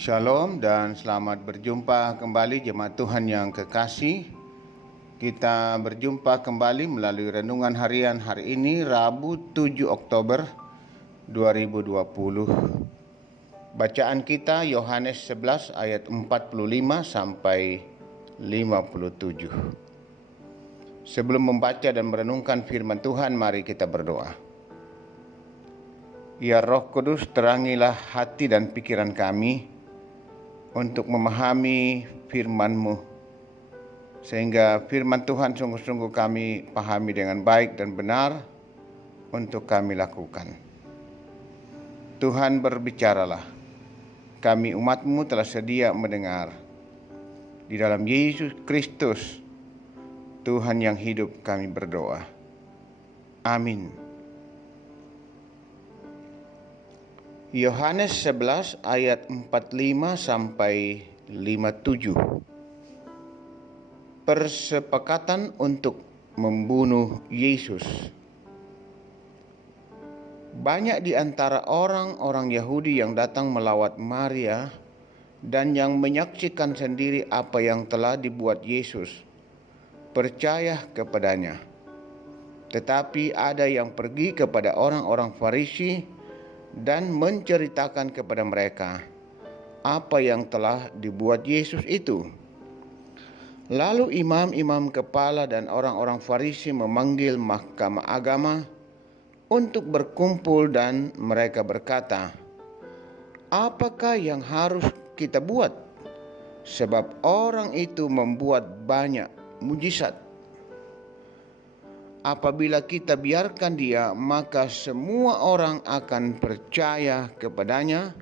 Shalom dan selamat berjumpa kembali jemaat Tuhan yang kekasih. Kita berjumpa kembali melalui renungan harian hari ini Rabu 7 Oktober 2020. Bacaan kita Yohanes 11 ayat 45 sampai 57. Sebelum membaca dan merenungkan firman Tuhan, mari kita berdoa. Ya Roh Kudus, terangilah hati dan pikiran kami untuk memahami firman-Mu, sehingga firman Tuhan sungguh-sungguh kami pahami dengan baik dan benar untuk kami lakukan. Tuhan, berbicaralah, kami umat-Mu telah sedia mendengar. Di dalam Yesus Kristus, Tuhan yang hidup, kami berdoa. Amin. Yohanes 11 ayat 45 sampai 57. Persepakatan untuk membunuh Yesus. Banyak di antara orang-orang Yahudi yang datang melawat Maria dan yang menyaksikan sendiri apa yang telah dibuat Yesus percaya kepadanya. Tetapi ada yang pergi kepada orang-orang Farisi dan menceritakan kepada mereka apa yang telah dibuat Yesus itu. Lalu imam-imam kepala dan orang-orang Farisi memanggil mahkamah agama untuk berkumpul, dan mereka berkata, "Apakah yang harus kita buat? Sebab orang itu membuat banyak mujizat. Apabila kita biarkan dia, maka semua orang akan percaya kepadanya,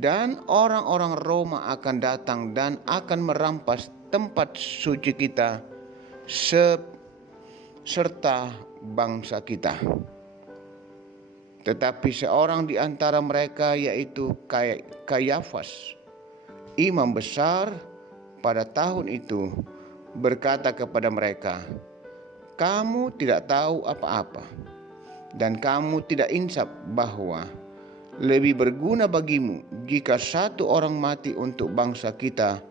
dan orang-orang Roma akan datang dan akan merampas tempat suci kita serta bangsa kita." Tetapi seorang di antara mereka, yaitu Kayafas, imam besar pada tahun itu, berkata kepada mereka, "Kamu tidak tahu apa-apa, dan kamu tidak insaf bahwa lebih berguna bagimu jika satu orang mati untuk bangsa kita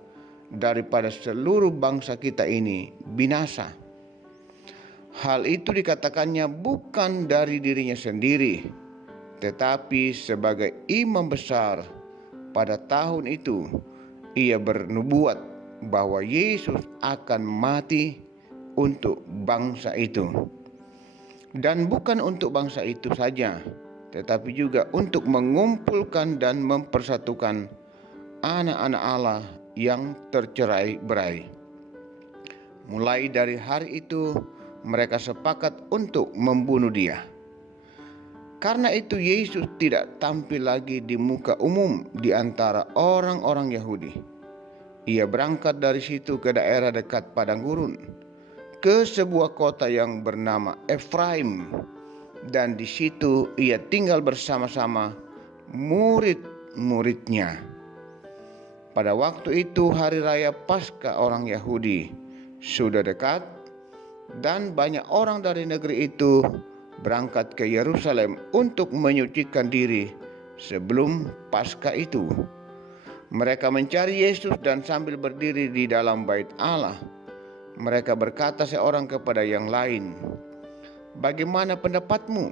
daripada seluruh bangsa kita ini binasa." Hal itu dikatakannya bukan dari dirinya sendiri, tetapi sebagai imam besar pada tahun itu ia bernubuat bahwa Yesus akan mati untuk bangsa itu. Dan bukan untuk bangsa itu saja, tetapi juga untuk mengumpulkan dan mempersatukan anak-anak Allah yang tercerai-berai. Mulai dari hari itu mereka sepakat untuk membunuh dia. Karena itu Yesus tidak tampil lagi di muka umum di antara orang-orang Yahudi. Ia berangkat dari situ ke daerah dekat padang gurun, ke sebuah kota yang bernama Efraim, dan di situ ia tinggal bersama-sama murid-muridnya. Pada waktu itu hari raya Paskah orang Yahudi sudah dekat, dan banyak orang dari negeri itu berangkat ke Yerusalem untuk menyucikan diri sebelum Paskah itu. Mereka mencari Yesus, dan sambil berdiri di dalam bait Allah, mereka berkata seorang kepada yang lain, "Bagaimana pendapatmu?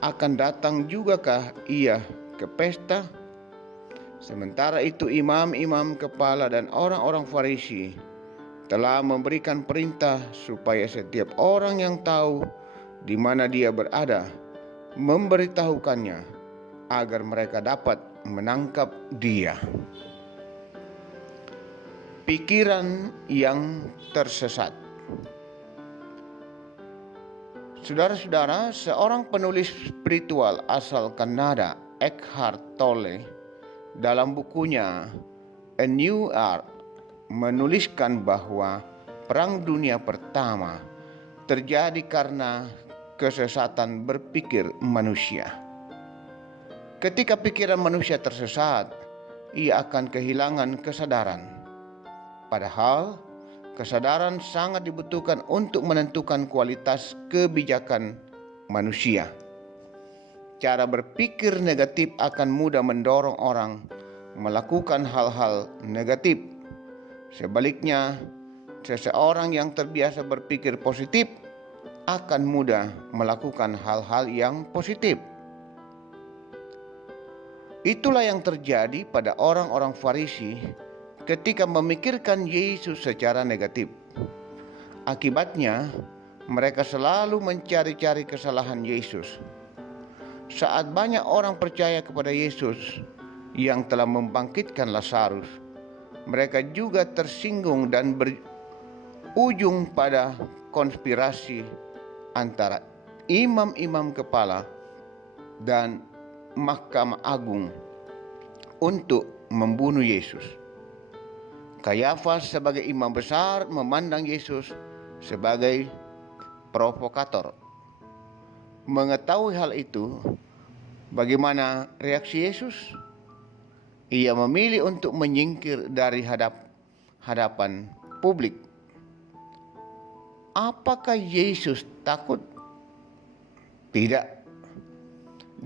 Akan datang jugakah ia ke pesta?" Sementara itu imam-imam kepala dan orang-orang Farisi telah memberikan perintah supaya setiap orang yang tahu di mana dia berada memberitahukannya, agar mereka dapat menangkap dia. Pikiran yang tersesat. Saudara-saudara, seorang penulis spiritual asal Kanada, Eckhart Tolle, dalam bukunya A New Earth, menuliskan bahwa Perang Dunia Pertama terjadi karena kesesatan berpikir manusia. Ketika pikiran manusia tersesat, ia akan kehilangan kesadaran. Padahal kesadaran sangat dibutuhkan untuk menentukan kualitas kebijakan manusia. Cara berpikir negatif akan mudah mendorong orang melakukan hal-hal negatif. Sebaliknya, seseorang yang terbiasa berpikir positif akan mudah melakukan hal-hal yang positif. Itulah yang terjadi pada orang-orang Farisi ketika memikirkan Yesus secara negatif. Akibatnya, mereka selalu mencari-cari kesalahan Yesus. Saat banyak orang percaya kepada Yesus yang telah membangkitkan Lazarus, mereka juga tersinggung dan berujung pada konspirasi antara imam-imam kepala dan Mahkamah Agung untuk membunuh Yesus. Kayafas sebagai imam besar memandang Yesus sebagai provokator. Mengetahui hal itu, bagaimana reaksi Yesus? Ia memilih untuk menyingkir dari hadapan publik. Apakah Yesus takut? Tidak.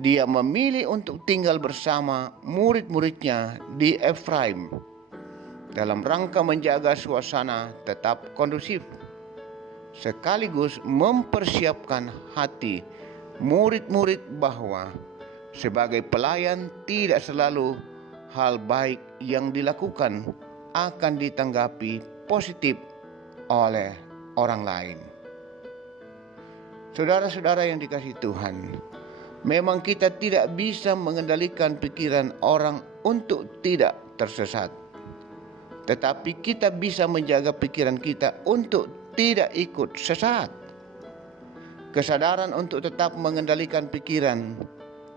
Dia memilih untuk tinggal bersama murid-muridnya di Efraim dalam rangka menjaga suasana tetap kondusif, sekaligus mempersiapkan hati murid-murid bahwa sebagai pelayan tidak selalu hal baik yang dilakukan akan ditanggapi positif oleh orang lain. Saudara-saudara yang dikasihi Tuhan, memang kita tidak bisa mengendalikan pikiran orang untuk tidak tersesat. Tetapi kita bisa menjaga pikiran kita untuk tidak ikut sesat. Kesadaran untuk tetap mengendalikan pikiran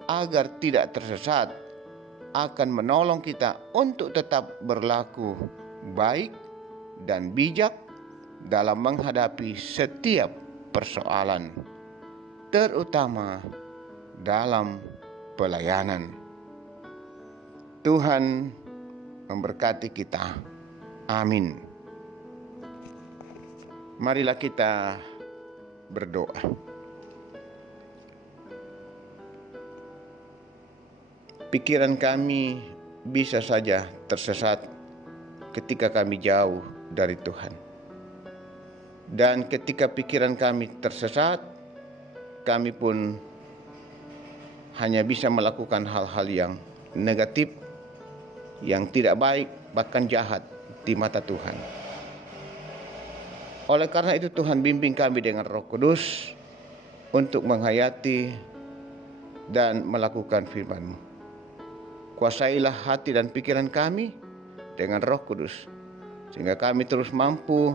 agar tidak tersesat akan menolong kita untuk tetap berlaku baik dan bijak dalam menghadapi setiap persoalan, terutama dalam pelayanan. Tuhan memberkati kita. Amin. Marilah kita berdoa. Pikiran kami bisa saja tersesat ketika kami jauh dari Tuhan. Dan ketika pikiran kami tersesat, kami pun hanya bisa melakukan hal-hal yang negatif, yang tidak baik, bahkan jahat di mata Tuhan. Oleh karena itu Tuhan bimbing kami dengan Roh Kudus untuk menghayati dan melakukan firman-Mu. Kuasailah hati dan pikiran kami dengan Roh Kudus, sehingga kami terus mampu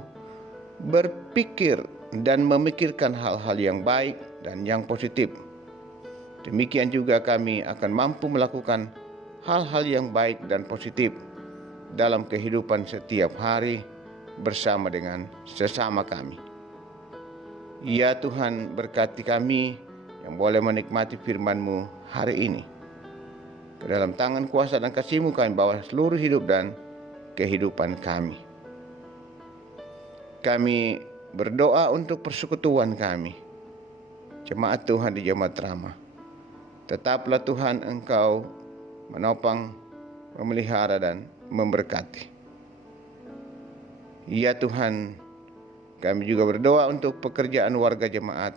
berpikir dan memikirkan hal-hal yang baik dan yang positif. Demikian juga kami akan mampu melakukan hal-hal yang baik dan positif dalam kehidupan setiap hari bersama dengan sesama kami. Ya Tuhan, berkati kami yang boleh menikmati firman-Mu hari ini. Ke dalam tangan kuasa dan kasih-Mu kami bawa seluruh hidup dan kehidupan kami. Kami berdoa untuk persekutuan kami, jemaat Tuhan di Jemaat Ramah. Tetaplah Tuhan Engkau menopang, memelihara dan memberkati. Ya Tuhan, kami juga berdoa untuk pekerjaan warga jemaat.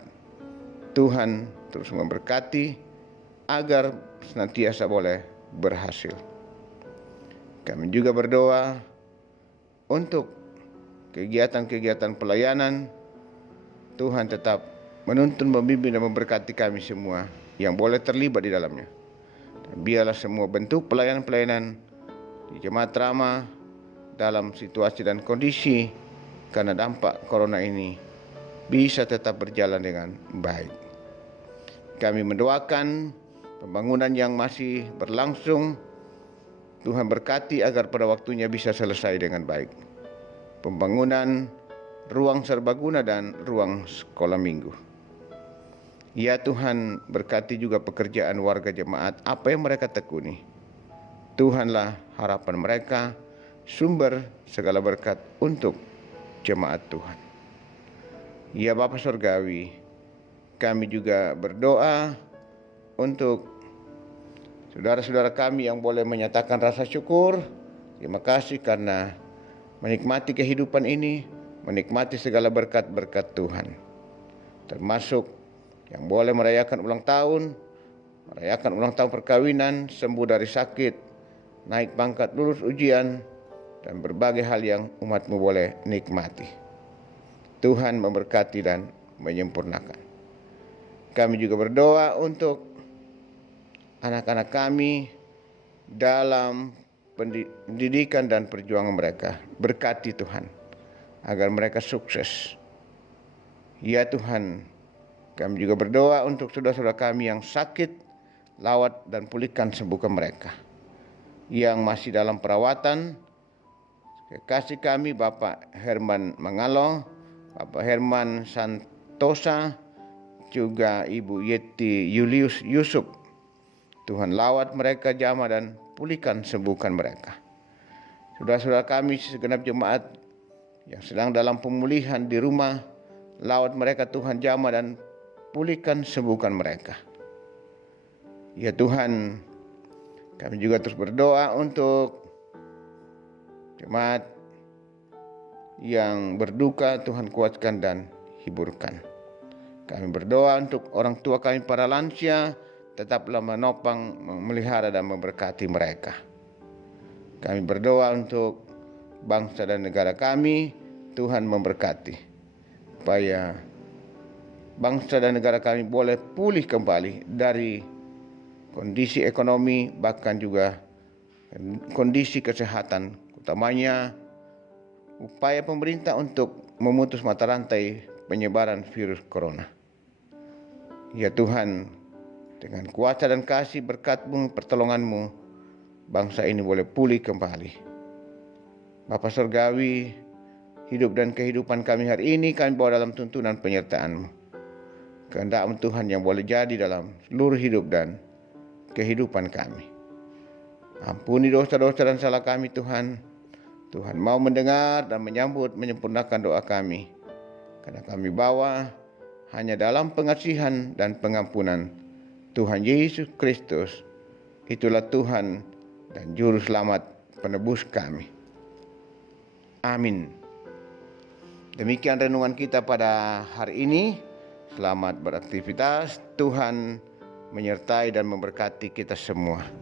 Tuhan terus memberkati agar senantiasa boleh berhasil. Kami juga berdoa untuk kegiatan-kegiatan pelayanan. Tuhan tetap menuntun, membimbing dan memberkati kami semua yang boleh terlibat di dalamnya. Dan biarlah semua bentuk pelayanan-pelayanan di Jemaat Ramah dalam situasi dan kondisi karena dampak corona ini bisa tetap berjalan dengan baik. Kami mendoakan pembangunan yang masih berlangsung, Tuhan berkati agar pada waktunya bisa selesai dengan baik. Pembangunan ruang serbaguna dan ruang sekolah minggu. Ya Tuhan, berkati juga pekerjaan warga jemaat apa yang mereka tekuni. Tuhanlah harapan mereka, sumber segala berkat untuk jemaat Tuhan. Ya Bapa Surgawi, kami juga berdoa untuk Saudara-saudara kami yang boleh menyatakan rasa syukur, terima kasih karena menikmati kehidupan ini, menikmati segala berkat-berkat Tuhan. Termasuk yang boleh merayakan ulang tahun perkawinan, sembuh dari sakit, naik pangkat, lulus ujian, dan berbagai hal yang umatmu boleh nikmati. Tuhan memberkati dan menyempurnakan. Kami juga berdoa untuk anak-anak kami dalam pendidikan dan perjuangan mereka. Berkati Tuhan, agar mereka sukses. Ya Tuhan, kami juga berdoa untuk saudara-saudara kami yang sakit, lawat dan pulihkan, sembuhkan mereka. Yang masih dalam perawatan, kekasih kami Bapak Herman Mangalo, Bapak Herman Santosa, juga Ibu Yeti Julius Yusuf. Tuhan lawat mereka jamah dan pulihkan, sembuhkan mereka. Saudara-saudara kami segenap jemaat yang sedang dalam pemulihan di rumah, lawat mereka Tuhan jamah dan pulihkan, sembuhkan mereka. Ya Tuhan, kami juga terus berdoa untuk jemaat yang berduka, Tuhan kuatkan dan hiburkan. Kami berdoa untuk orang tua kami para lansia, tetaplah menopang, memelihara dan memberkati mereka. Kami berdoa untuk bangsa dan negara kami, Tuhan memberkati, supaya bangsa dan negara kami boleh pulih kembali dari kondisi ekonomi, bahkan juga kondisi kesehatan, utamanya upaya pemerintah untuk memutus mata rantai penyebaran virus corona. Ya Tuhan, dengan kuasa dan kasih berkat-Mu, pertolongan-Mu, bangsa ini boleh pulih kembali. Bapa Surgawi, hidup dan kehidupan kami hari ini kami bawa dalam tuntunan penyertaan-Mu. Kehendak-Mu Tuhan yang boleh jadi dalam seluruh hidup dan kehidupan kami. Ampuni dosa-dosa dan salah kami Tuhan. Tuhan mau mendengar dan menyambut, menyempurnakan doa kami. Karena kami bawa hanya dalam pengasihan dan pengampunan Tuhan Yesus Kristus. Itulah Tuhan dan Juru Selamat penebus kami. Amin. Demikian renungan kita pada hari ini. Selamat beraktivitas. Tuhan menyertai dan memberkati kita semua.